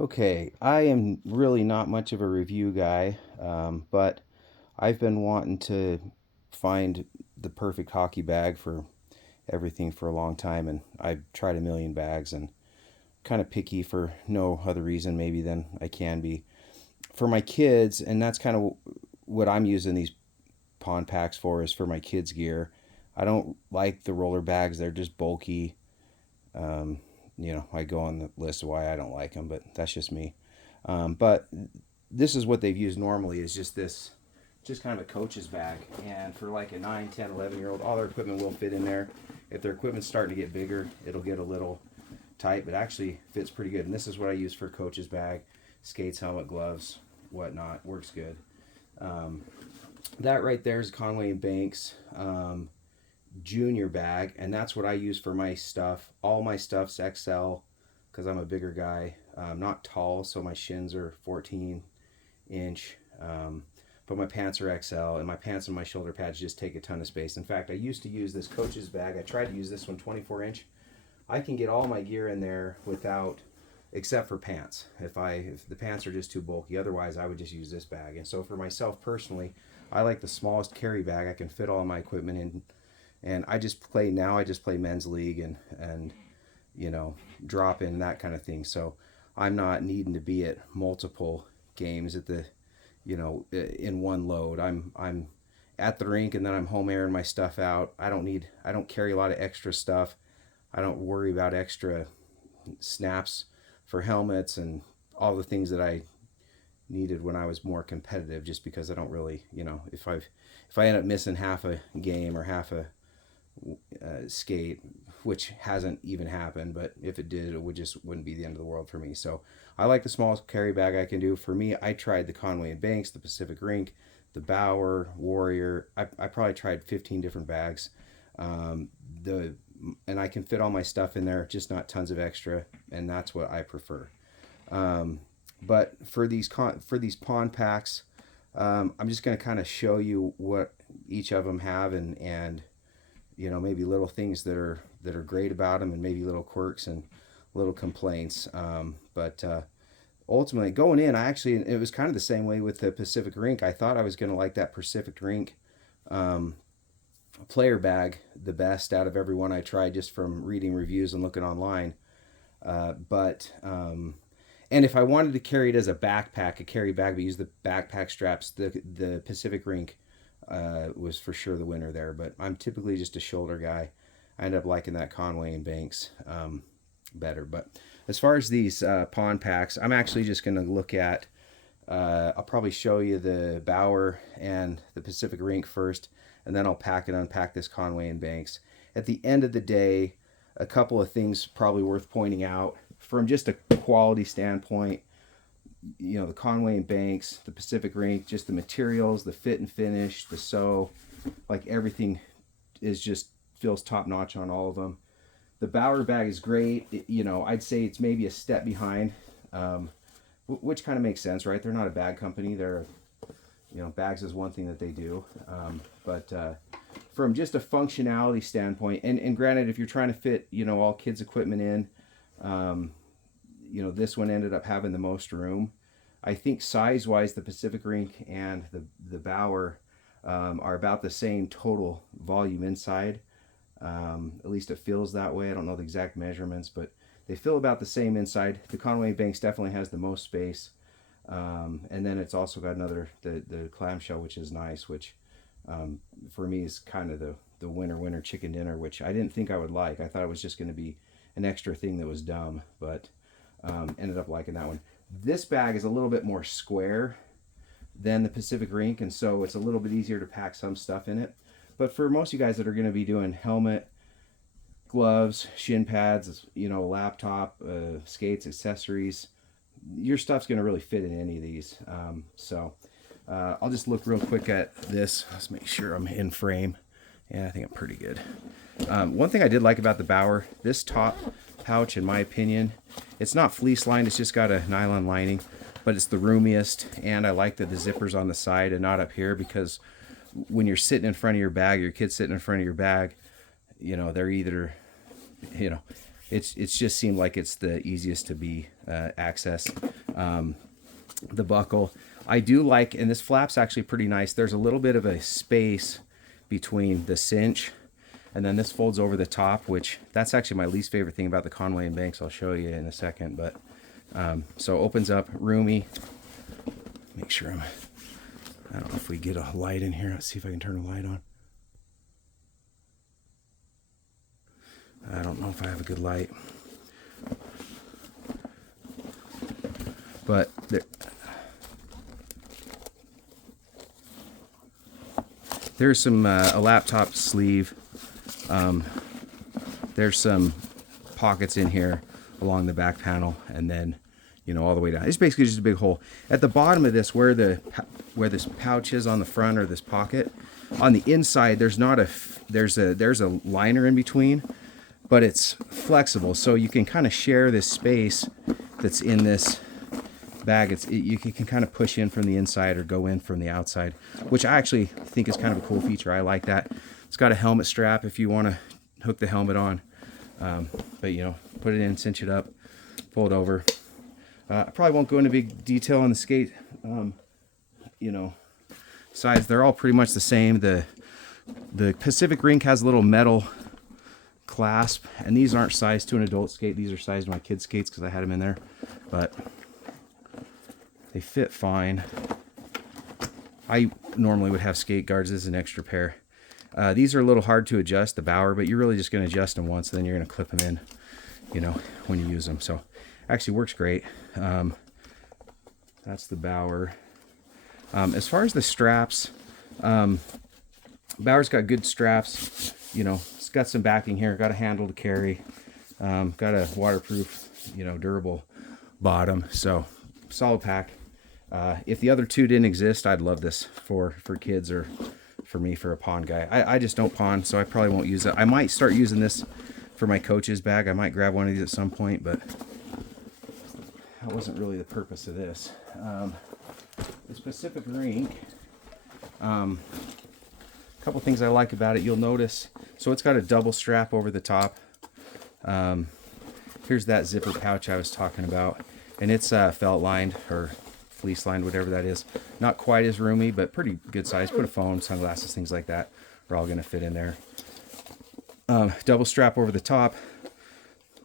Okay, I am really not much of a review guy, but I've been wanting to find the perfect hockey bag for everything for a long time, and I've tried a million bags and kind of picky for no other reason maybe than I can be. For my kids, and that's kind of what I'm using these pond packs for, is for my kids' gear. I don't like the roller bags, they're just bulky. Um, I go on the list of why I don't like them, but that's just me. But this is what they've used normally, is just this, just kind of a coach's bag. And for like a 9, 10, 11 year old, all their equipment will fit in there. If their equipment's starting to get bigger, it'll get a little tight, but actually fits pretty good. And this is what I use for a coach's bag: skates, helmet, gloves, whatnot. Works good. Um, that right there is Conway and Banks junior bag, and that's what I use for my stuff. All my stuff's XL because I'm a bigger guy. I'm not tall, so my shins are 14 inch. But my pants are XL, and my pants and my shoulder pads just take a ton of space. In fact, I used to use this coach's bag. I tried to use this one 24 inch. I can get all my gear in there without, except for pants. If the pants are just too bulky, otherwise I would just use this bag. And so for myself personally, I like the smallest carry bag I can fit all my equipment in. And I just play men's league and drop in, that kind of thing. So I'm not needing to be at multiple games at the in one load. I'm at the rink, and then I'm home airing my stuff out. I don't carry a lot of extra stuff. I don't worry about extra snaps for helmets and all the things that I needed when I was more competitive, just because I don't really, if I end up missing half a game or half a skate, which hasn't even happened, but if it did, it wouldn't be the end of the world for me. So I like the smallest carry bag I can do. For me, I tried the Conway and Banks, the Pacific Rink, the Bauer, Warrior. I probably tried 15 different bags. The and I can fit all my stuff in there, just not tons of extra, and that's what I prefer. But for these pond packs, I'm just going to kind of show you what each of them have, and maybe little things that are great about them, and maybe little quirks and little complaints. But ultimately, going in, it was kind of the same way with the Pacific Rink. I thought I was going to like that Pacific Rink player bag the best out of everyone I tried, just from reading reviews and looking online. But and if I wanted to carry it as a backpack, a carry bag, but use the backpack straps, the Pacific Rink was for sure the winner there. But I'm typically just a shoulder guy. I end up liking that Conway and Banks better. But as far as these pond packs, I'm actually just going to look at. I'll probably show you the Bauer and the Pacific Rink first, and then I'll pack and unpack this Conway and Banks. At the end of the day, a couple of things probably worth pointing out from just a quality standpoint. The Conway and Banks, the Pacific Rink, just the materials, the fit and finish, the sew, like everything feels top notch on all of them. The Bauer bag is great. I'd say it's maybe a step behind, which kind of makes sense, right? They're not a bag company. Bags is one thing that they do. But from just a functionality standpoint, and granted, if you're trying to fit, all kids' equipment in, this one ended up having the most room. I think size-wise, the Pacific Rink and the Bauer are about the same total volume inside. At least it feels that way. I don't know the exact measurements, but they feel about the same inside. The Conway Banks definitely has the most space. And then it's also got the clamshell, which is nice, which for me is kind of the winner chicken dinner, which I didn't think I would like. I thought it was just going to be an extra thing that was dumb, but ended up liking that one. This bag is a little bit more square than the Pacific Rink, and so it's a little bit easier to pack some stuff in it. But for most of you guys that are going to be doing helmet, gloves, shin pads, laptop, skates, accessories, your stuff's going to really fit in any of these. I'll just look real quick at this. Let's make sure I'm in frame. Yeah, I think I'm pretty good. One thing I did like about the Bauer, this top pouch, in my opinion, it's not fleece lined, it's just got a nylon lining, but it's the roomiest, and I like that the zipper's on the side and not up here, because when you're sitting in front of your bag, your kid's sitting in front of your bag, they're either, it's just seemed like it's the easiest to be accessed. The buckle, I do like, and this flap's actually pretty nice. There's a little bit of a space between the cinch, and then this folds over the top, which that's actually my least favorite thing about the Conway and Banks. I'll show you in a second, but so opens up, roomy. Make sure I don't know if we get a light in here. Let's see if I can turn a light on. I don't know if I have a good light, but there's some a laptop sleeve. There's some pockets in here along the back panel, and then all the way down. It's basically just a big hole at the bottom of this, where this pouch is on the front, or this pocket. On the inside, there's a liner in between, but it's flexible, so you can kind of share this space that's in this bag. You can kind of push in from the inside or go in from the outside, which I actually think is kind of a cool feature. I like that. It's got a helmet strap if you want to hook the helmet on, but put it in, cinch it up, pull it over. I probably won't go into big detail on the skate sides. They're all pretty much the same. The Pacific Rink has a little metal clasp, and these aren't sized to an adult skate. These are sized to my kids' skates because I had them in there, but they fit fine. I normally would have skate guards as an extra pair. These are a little hard to adjust, the Bauer, but you're really just going to adjust them once, and then you're going to clip them in, when you use them. So actually works great. That's the Bauer. As far as the straps, Bauer's got good straps. It's got some backing here, got a handle to carry, got a waterproof, durable bottom. So solid pack. If the other two didn't exist, I'd love this for kids, or for me, for a pond guy. I just don't pond, so I probably won't use it. I might start using this for my coach's bag. I might grab one of these at some point, but that wasn't really the purpose of this. This Pacific Rink, a couple things I like about it. You'll notice, so it's got a double strap over the top. Here's that zipper pouch I was talking about, and it's felt lined, or fleece lined, whatever that is. Not quite as roomy, but pretty good size. Put a phone, sunglasses, things like that are all going to fit in there. Double strap over the top.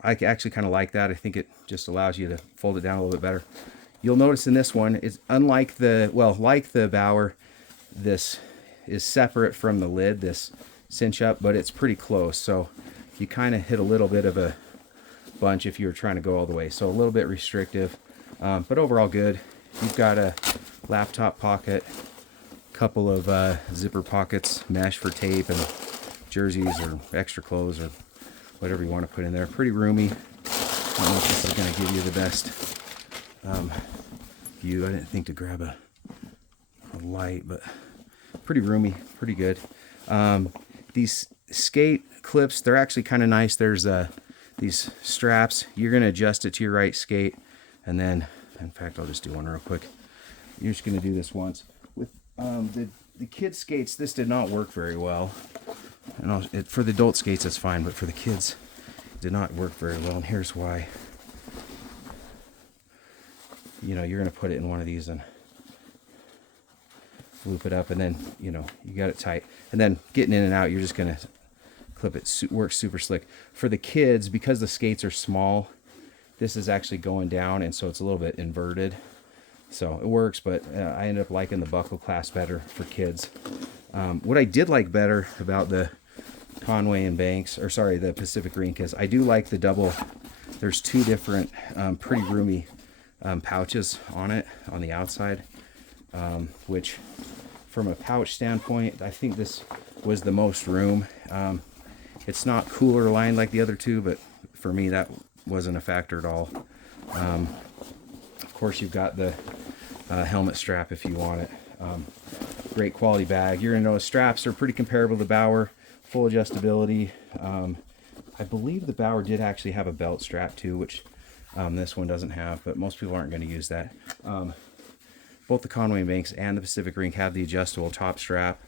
I actually kind of like that. I think it just allows you to fold it down a little bit better. You'll notice in this one, it's unlike like the Bauer, this is separate from the lid, this cinch up, but it's pretty close. So you kind of hit a little bit of a bunch if you were trying to go all the way. So a little bit restrictive, but overall good. You've got a laptop pocket, couple of zipper pockets, mesh for tape and jerseys or extra clothes or whatever you want to put in there. Pretty roomy. I don't know if this is going to give you the best view. I didn't think to grab a light, but pretty roomy, pretty good. These skate clips, they're actually kind of nice. There's these straps. You're going to adjust it to your right skate, and then, in fact, I'll just do one real quick. You're just going to do this once. With the kids' skates, this did not work very well. And for the adult skates, it's fine, but for the kids, it did not work very well, and here's why. You're going to put it in one of these and loop it up, and then, you got it tight. And then getting in and out, you're just going to clip it. Works super slick. For the kids, because the skates are small, this is actually going down, and so it's a little bit inverted. So it works, but I ended up liking the buckle clasp better for kids. What I did like better about the Conway and Banks, the Pacific Rink, is I do like the double. There's two different pretty roomy pouches on it on the outside, which from a pouch standpoint, I think this was the most room. It's not cooler lined like the other two, but for me that wasn't a factor at all. Of course, you've got the helmet strap if you want it. Great quality bag. You're gonna notice straps are pretty comparable to Bauer. Full adjustability. I believe the Bauer did actually have a belt strap too, which this one doesn't have, but most people aren't going to use that. Both the Conway and Banks and the Pacific Rink have the adjustable top strap,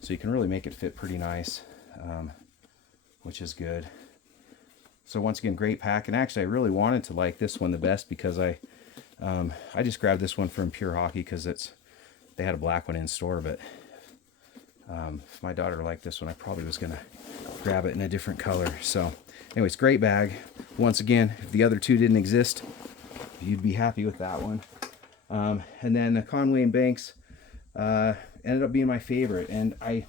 so you can really make it fit pretty nice, which is good. So once again, great pack. And actually, I really wanted to like this one the best because I just grabbed this one from Pure Hockey because they had a black one in store. But if my daughter liked this one, I probably was going to grab it in a different color. So anyways, great bag. Once again, if the other two didn't exist, you'd be happy with that one. And then the Conway and Banks ended up being my favorite. And I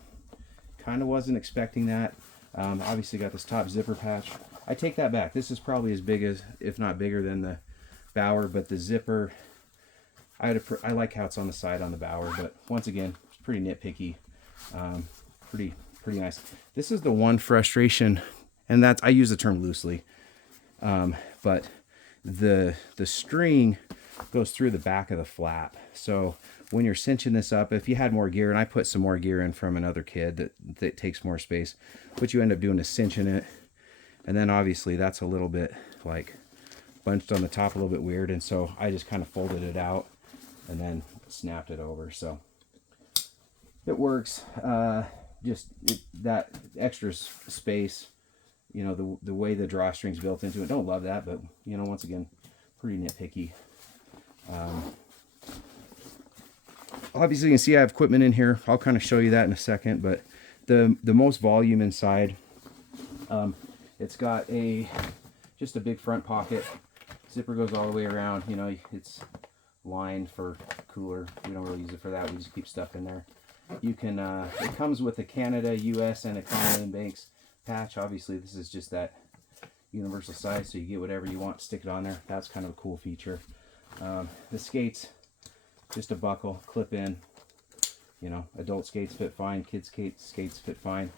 kind of wasn't expecting that. Obviously got this top zipper patch. I take that back. This is probably as big as, if not bigger than the Bauer, but the zipper, I like how it's on the side on the Bauer, but once again, it's pretty nitpicky. Pretty nice. This is the one frustration, and I use the term loosely, but the string goes through the back of the flap. So when you're cinching this up, if you had more gear, and I put some more gear in from another kid that takes more space, what you end up doing is cinching it. And then obviously that's a little bit like bunched on the top, a little bit weird. And so I just kind of folded it out and then snapped it over. So it works. That extra space, you know, the way the drawstring's built into it, don't love that, but you know, once again, pretty nitpicky. Obviously you can see I have equipment in here. I'll kind of show you that in a second, but the most volume inside, it's got just a big front pocket. Zipper goes all the way around. You know, it's lined for cooler. We don't really use it for that. We just keep stuff in there. You can, it comes with a Canada, US, and a Conway and Banks patch. Obviously, this is just that universal size, so you get whatever you want, stick it on there. That's kind of a cool feature. The skates, just a buckle, clip in. You know, adult skates fit fine, kids skates fit fine.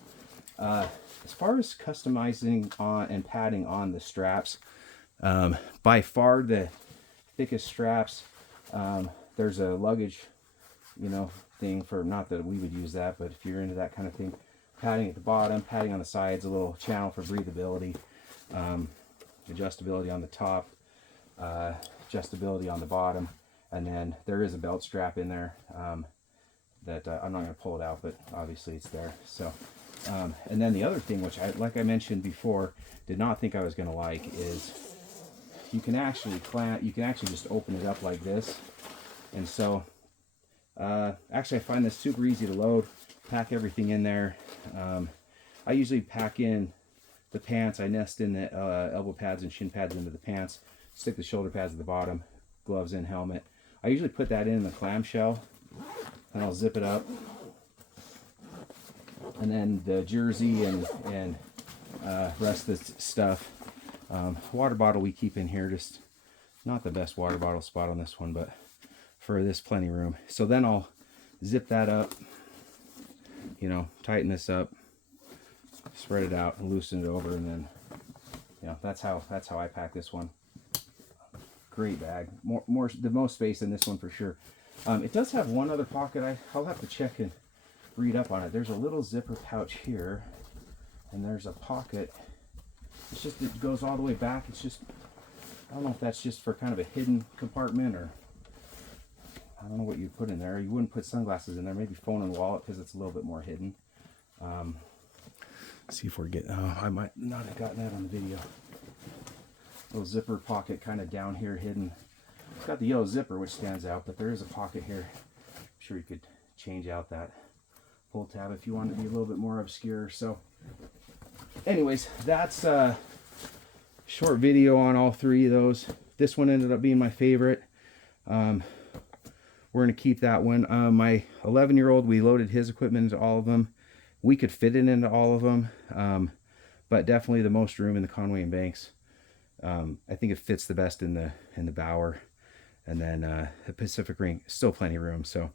As far as customizing on and padding on the straps, by far the thickest straps. There's a luggage, you know, thing for, not that we would use that, but if you're into that kind of thing, padding at the bottom, padding on the sides, a little channel for breathability, adjustability on the top, adjustability on the bottom, and then there is a belt strap in there that I'm not going to pull it out, but obviously it's there. So and then the other thing, which like I mentioned before, did not think I was going to like, is you can actually just open it up like this. And so actually I find this super easy to load, pack everything in there. I usually pack in the pants. I nest in the elbow pads and shin pads into the pants, stick the shoulder pads at the bottom, gloves in, helmet. I usually put that in the clamshell, and I'll zip it up. And then the jersey and rest of the stuff. Water bottle we keep in here, just not the best water bottle spot on this one, but for this plenty room. So then I'll zip that up, you know, tighten this up, spread it out and loosen it over, and then, you know, that's how I pack this one. Great bag. The most space in this one for sure. It does have one other pocket. I'll have to check and read up on it. There's a little zipper pouch here, and there's a pocket. It's just, it goes all the way back. It's just, I don't know if that's just for kind of a hidden compartment, or I don't know what you'd put in there. You wouldn't put sunglasses in there, maybe phone and wallet, because it's a little bit more hidden. See if we're getting, I might not have gotten that on the video. Little zipper pocket kind of down here hidden. It's got the yellow zipper, which stands out, but there is a pocket here. I'm sure you could change out that pull tab if you want it to be a little bit more obscure. So anyways, that's a short video on all three of those. This one ended up being my favorite. We're going to keep that one. My 11-year-old, we loaded his equipment into all of them. We could fit it into all of them, but definitely the most room in the Conway and Banks. I think it fits the best in the Bauer, and then the Pacific Rink, still plenty of room. So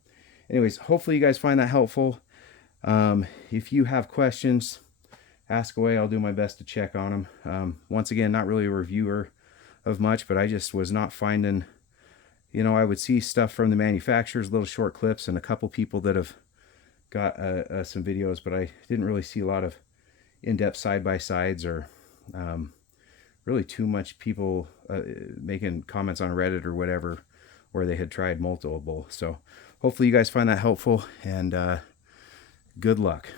anyways, hopefully you guys find that helpful. If you have questions, ask away. I'll do my best to check on them. Once again, not really a reviewer of much, but I just was not finding, you know, I would see stuff from the manufacturers, little short clips, and a couple people that have got some videos, but I didn't really see a lot of in-depth side-by-sides, or really too much people making comments on Reddit or whatever where they had tried multiple. So hopefully you guys find that helpful, and good luck.